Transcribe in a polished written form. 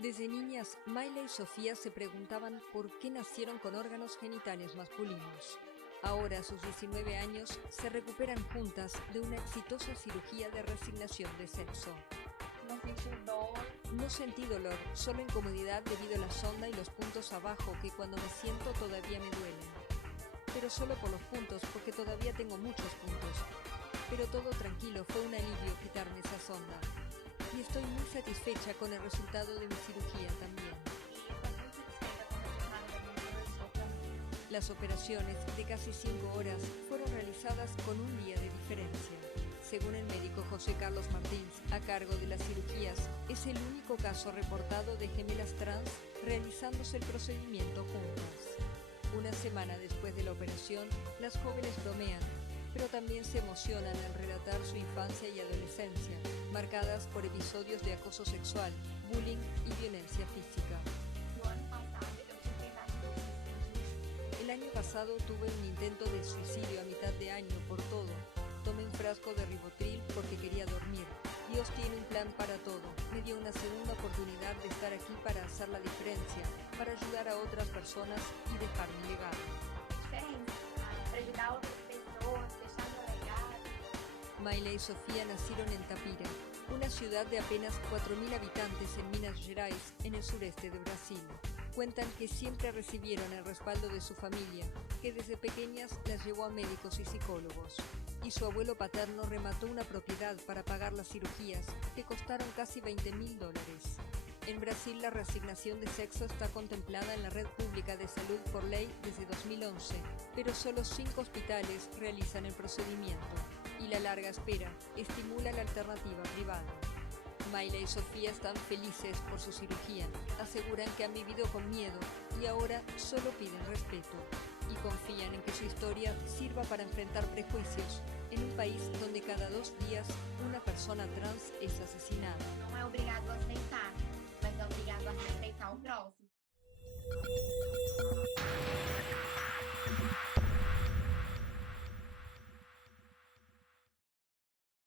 Desde niñas, Mayla y Sofía se preguntaban por qué nacieron con órganos genitales masculinos. Ahora, a sus 19 años, se recuperan juntas de una exitosa cirugía de reasignación de sexo. No sentí dolor, solo incomodidad debido a la sonda y los puntos abajo que cuando me siento todavía me duelen. Pero solo por los puntos, porque todavía tengo muchos puntos. Pero todo tranquilo, fue un alivio quitarme esa sonda. Y estoy muy satisfecha con el resultado de mi cirugía también. Las operaciones, de casi 5 horas, fueron realizadas con un día de diferencia. Según el médico José Carlos Martins, a cargo de las cirugías, es el único caso reportado de gemelas trans realizándose el procedimiento juntas. Una semana después de la operación, las jóvenes bromean, pero también se emocionan al relatar su infancia y adolescencia, marcadas por episodios de acoso sexual, bullying y violencia física. El año pasado tuve un intento de suicidio a mitad de año por todo. Tomé un frasco de Rivotril porque quería dormir. Dios tiene un plan para todo. Me dio una segunda oportunidad de estar aquí para hacer la diferencia, para ayudar a otras personas y dejar mi legado. Mayla y Sofía nacieron en Tapira, una ciudad de apenas 4.000 habitantes en Minas Gerais, en el sureste de Brasil. Cuentan que siempre recibieron el respaldo de su familia, que desde pequeñas las llevó a médicos y psicólogos. Y su abuelo paterno remató una propiedad para pagar las cirugías, que costaron casi $20.000. En Brasil, la reasignación de sexo está contemplada en la red pública de salud por ley desde 2011, pero solo 5 hospitales realizan el procedimiento, y la larga espera estimula la alternativa privada. Mayla y Sofía están felices por su cirugía, aseguran que han vivido con miedo y ahora solo piden respeto, y confían en que su historia sirva para enfrentar prejuicios en un país donde cada 2 días una persona trans es asesinada. Não é obrigado a aceitar, mas é obrigado a respeitar o próximo.